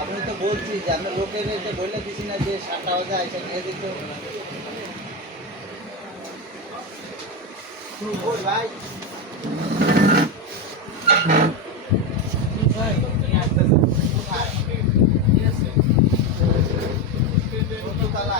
আমি তো বলছি যে আমরা লোকের বলে দিছি না যে 7টা বাজে আইসা নিয়ে দিতে ভাই কততলা